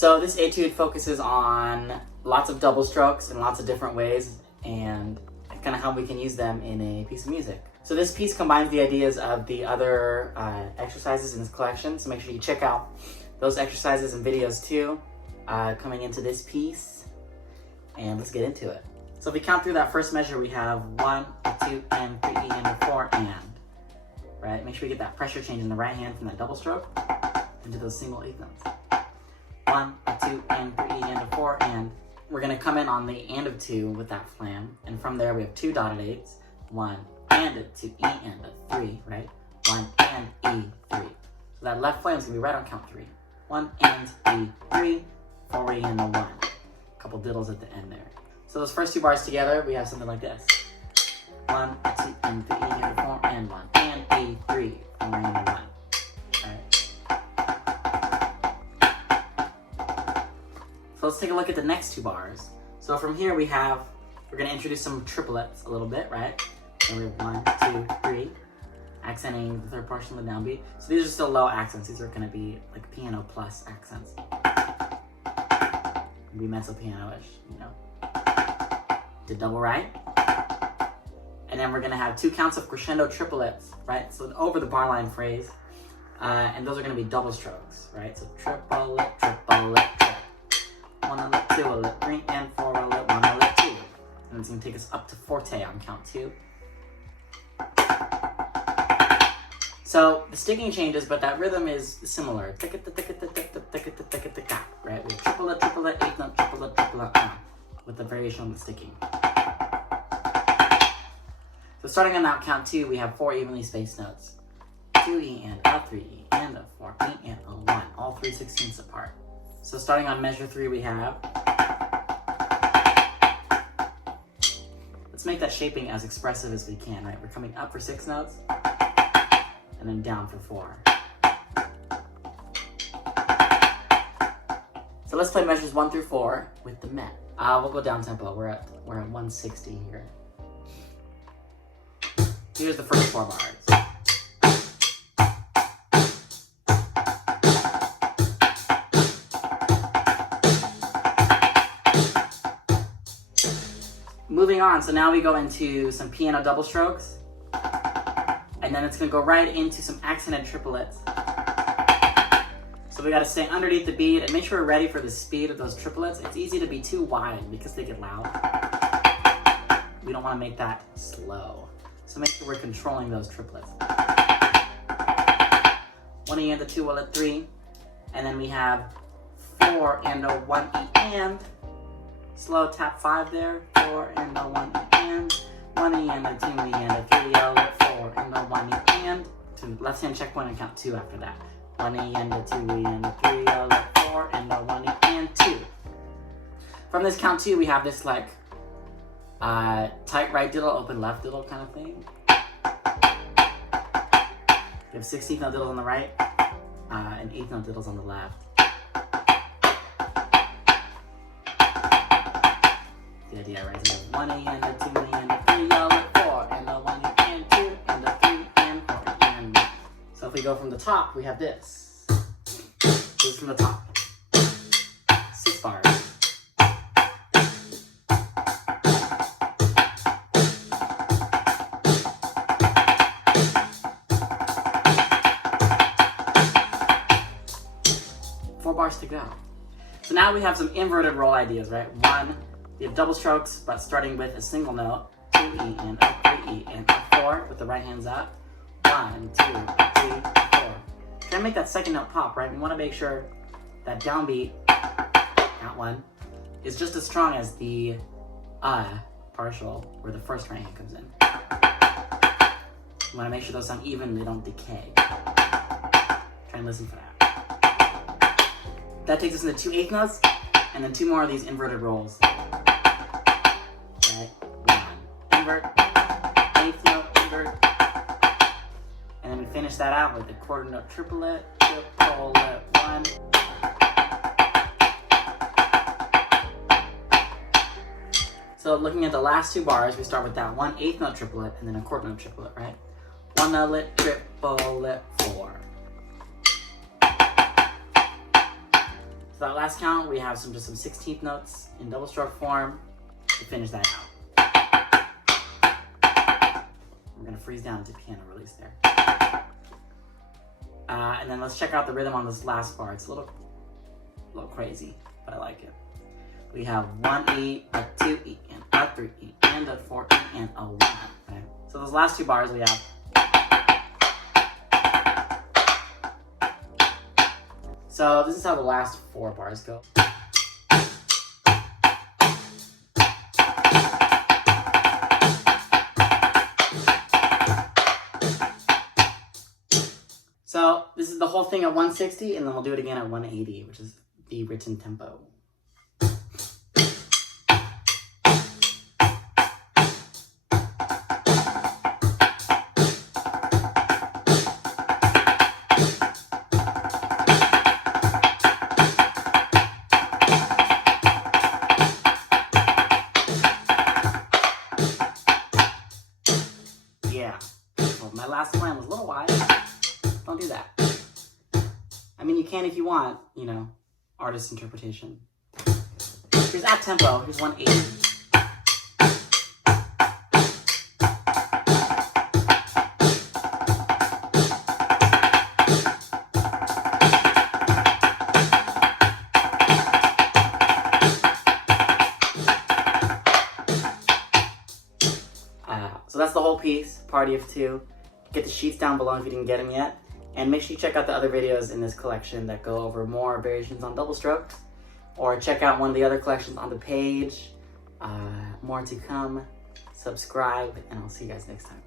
So this etude focuses on lots of double strokes in lots of different ways and kind of how we can use them in a piece of music. So this piece combines the ideas of the other exercises in this collection, so make sure you check out those exercises and videos too coming into this piece, and let's get into it. So if we count through that first measure, we have 1, 2, and 3, and 4, and. Right? Make sure we get that pressure change in the right hand from that double stroke into those single eighth notes. 1, 2, and 3, and 4, and. We're going to come in on the and of 2 with that flam, and from there we have 2 dotted 8s, 1 and a 2, E and a 3, right? 1 and E, 3. So that left flam is going to be right on count 3. 1 and E, 3, 4 E and a 1. A couple diddles at the end there. So those first 2 bars together, we have something like this. 1, 2, and 3, and 4, and 1, and E, 3, 4 and a 1. So let's take a look at the next 2 bars. So from here we're going to introduce some triplets a little bit, right? So we have 1, 2, 3, accenting the third portion of the downbeat. So these are still low accents. These are going to be like piano plus accents. Be mezzo piano-ish, you know. Did double right. And then we're going to have 2 counts of crescendo triplets, right? So over the bar line phrase. And those are going to be double strokes, right? So triplet, triplet, trip. 1 a lick, 2 a lick, 3 and 4 a lick, 1 a lick, 2. And it's going to take us up to forte on count 2. So the sticking changes, but that rhythm is similar. Right? We have triplet, triplet, eighth note, triplet, triplet, with the variation on the sticking. So starting on that count 2, we have 4 evenly spaced notes. 2 E and a 3 E and a 4 E and a 1, all 3/16ths apart. So starting on measure 3, we have. Let's make that shaping as expressive as we can, right? We're coming up for 6 notes, and then down for 4. So let's play measures 1 through 4 with the Met. We'll go down tempo. We're at 160 here. Here's the first 4 bars. Moving on, so now we go into some piano double strokes, and then it's going to go right into some accented triplets. So we got to stay underneath the beat and make sure we're ready for the speed of those triplets. It's easy to be too wide because they get loud. We don't want to make that slow. So make sure we're controlling those triplets. 1 E and a 2 a 3, and then we have 4 and a 1 E and. Slow tap 5 there, 4 and a 1 E and, 1 E and a 2 E and a 3 a 4 and a 1 E and, to left hand checkpoint and count 2 after that. 1 E and a 2 E and a 3 a 4 and a 1 E and 2. From this count 2, we have this like tight right diddle, open left diddle kind of thing. We have 16th note diddles on the right, and 8th note diddles on the left. The idea, right? So 1 E and a 2 E and a 3 a 4 and a 1 E and 2 and a 3 and 4 and. So if we go from the top, we have this. This is from the top. 6 bars. Four bars to go. So now we have some inverted roll ideas, right? 1. We have double strokes, but starting with a single note. 2 E and a 3 E and a 4 with the right hands up. 1, 2, 3, 4. Try to make that second note pop, right? We want to make sure that downbeat, that one, is just as strong as the partial where the first right hand comes in. We want to make sure those sound even, they don't decay. Try and listen for that. That takes us into 2 eighth notes, and then 2 more of these inverted rolls. Right? 1, invert, eighth note, invert, and then we finish that out with a quarter note triplet, triplet, 1. So looking at the last 2 bars, we start with that 1 eighth note triplet and then a quarter note triplet, right? 1 lit, triplet, 4. For that last count, we have just some 16th notes in double stroke form to finish that out. We're gonna freeze down to piano release there. And then let's check out the rhythm on this last bar. It's a little crazy, but I like it. We have 1 E, a 2 E, and a 3 E, and a 4 E, and a 1. Okay. So those last two bars we have. So this is how the last 4 bars go. So this is the whole thing at 160, and then we'll do it again at 180, which is the written tempo. Yeah, well, my last line was a little wide. Don't do that. I mean, you can if you want, you know, artist interpretation. Here's at tempo, here's 180. So that's the whole piece, Party of 2. Get the sheets down below if you didn't get them yet. And make sure you check out the other videos in this collection that go over more variations on double strokes. Or check out one of the other collections on the page. More to come. Subscribe, and I'll see you guys next time.